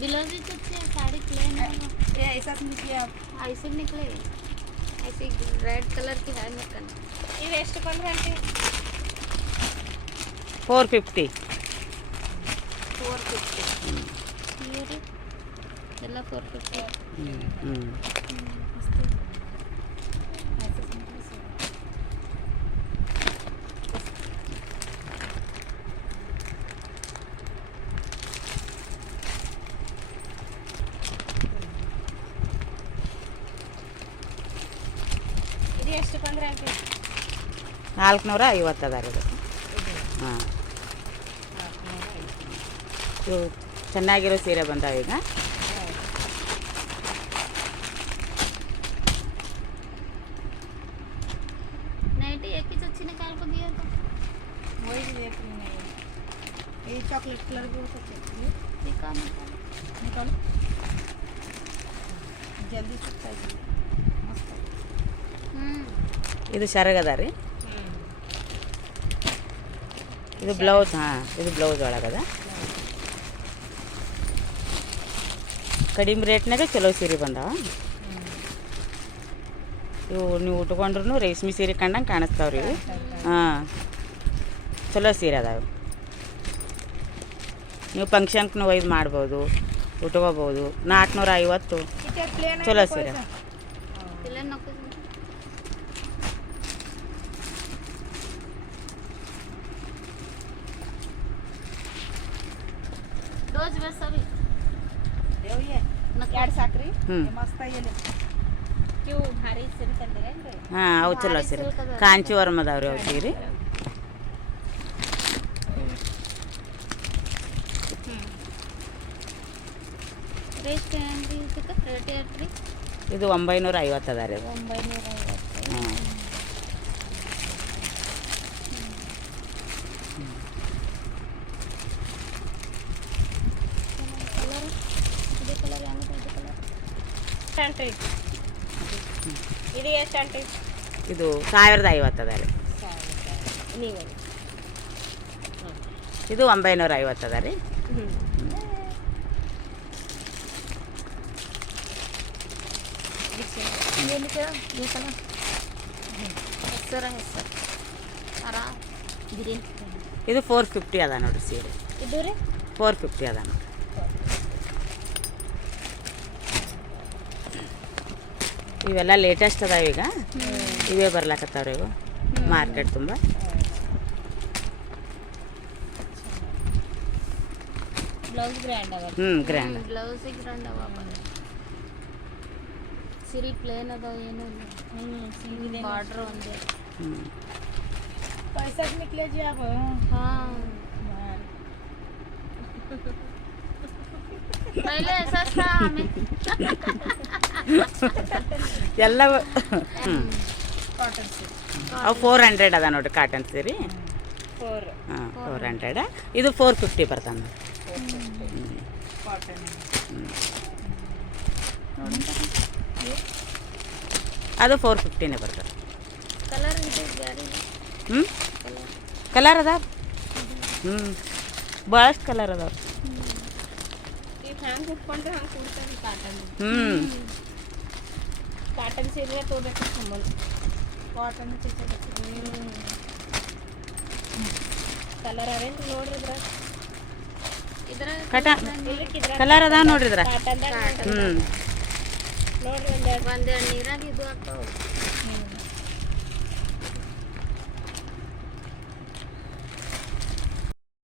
blouse तो अच्छे sari plane है ये ऐसा निकले आप ऐसे निकले ऐसे रेड कलर की है निकल ये ಎಷ್ಟು ಬಂದ್ರೆ ಆಂಟಿ 450 450 ये रे ಎಲ್ಲ 450 ಇದು ಎಷ್ಟು ಬಂದ್ರೆ ಆಂಟಿ 450 ಅದ ರೀ ಹಾಂ ಇವು ಚೆನ್ನಾಗಿರೋ ಸೀರೆ ಬಂದಾವ ಈಗ नाइटी एक ही अच्छी निकाल को दिया तो वही देख रही हूँ ये चॉकलेट कलर की बहुत अच्छी है निकाल निकाल निकालो जल्दी सकता है मस्त ಇದು ಶರಗದ ರೀ ಇದು ಬ್ಲೌಸ್ ಹಾಂ ಇದು ಬ್ಲೌಸ್ ಒಳಗದ ಕಡಿಮೆ ರೇಟ್ನಾಗ ಚಲೋ ಸೀರೆ ಬಂದಾವ ಇವು ನೀವು ಉಟ್ಕೊಂಡ್ರು ರೇಷ್ಮೆ ಸೀರೆ ಕಂಡಂಗೆ ಕಾಣಿಸ್ತಾವ್ರಿ ಇವು ಹಾಂ ಚಲೋ ಸೀರೆ ಅದಾವೆ ನೀವು ಫಂಕ್ಷನ್ಗೆ ಒಯ್ದು ಮಾಡ್ಬೋದು ಉಟ್ಕೋಬೋದು 450 ಚಲೋ ಸೀರೆ प्लेन नको डोज बस अभी देव ये ಎರಡು ಸಾಕ್ರಿ ಮಸ್ತ್ ಆಗಿದೆ क्यों भारी सिल्क अंदर ಹಾಂ ಅವು ಚಲೋ ಸೀರೆ ಕಾಂಚಿವರಂ ಅದಾವ್ರಿ ಅವು ಸೀರೆ ರೇಟ್ ಏನು ಇದಕ್ಕೆ ರೇಟ್ ಎಷ್ಟು ಇದು 950 ಅದ ರೀ ಅದು 950 ಹಾಂ ಕಲರ್ ಇದೇ ಕಲರ್ ಯಾವುದು ಇದೇ ಕಲರ್ ಆಂಟಿ ಇದು ಎಷ್ಟು ಆಂಟಿ ಇದು 1050 ಅದ ರೀ ನೀವು ಇದು 950 ಅದ ರೀ ये लिखा ये कलर ಹೆಸರ ಅರಾ ಗ್ರೀನ್ ಇದು 450 ಅದ ನೋಡಿರಿ ಸೀರೆ ಇದು ರೀ 450 ಅದ ನೋಡಿ ಇವೆಲ್ಲ ಲೇಟೆಸ್ಟ್ ಅದಾವ ಈಗ ಇವೇ ಬರ್ಲಾಕತ್ತಾವ್ರಿ ಇವು ಮಾರ್ಕೆಟ್ ತುಂಬ ಬ್ಲೌಸ್ ಗ್ರ್ಯಾಂಡ್ ಅದ ಗ್ರ್ಯಾಂಡ್ ಬ್ಲೌಸ್ ಗ್ರ್ಯಾಂಡ್ ಅವ ಸಿರಿ ಪ್ಲೇನ್ ಅದಾವ ಏನೂ ಇಲ್ಲ ಬಾರ್ಡ್ರ್ ಒಂದೇ पैसा भी निकले जी आप हाँ पहले ऐसा था हमें ಎಲ್ಲ कॉटन से ಅವು 400 ಅದ ನೋಡಿರಿ ಕಾಟನ್ ಸೀರೆ 4 ಹಾಂ 400 ಇದು 450 ಬರ್ತಾವೆ ನೋಡಿ कॉटन ಅದು 450ನೇ ಬರ್ತದೆ कलर ಇದು ಬ್ಯಾರೆ ಕಲರ್ ಅದಾವ ಭಾಳಷ್ಟು ಕಲರ್ ಅದಾವ ಈಗ ಹ್ಯಾಂಗೆ ಉಟ್ಕೊಂಡ್ರೆ ಹಂಗೆ ಕೂಡ್ತಾರೆ ಕಾಟನ್ ಕಾಟನ್ ಸೀರೆ ತೊಗೋಬೇಕು ಸಂಬಂಧ ಕಾಟನ್ ಕಲರ್ ಅವೇನು ನೋಡ್ರಿ ಇದರ ಕಲರ್ ಅದಾವ ನೋಡ್ರಿ ಇದ್ರ ಕಾಟನ್ದಾಗ ನೋಡ್ರಿ ಒಂದೆರಡು ನೀರಾಗ ಇದು ಆಗ್ತಾವ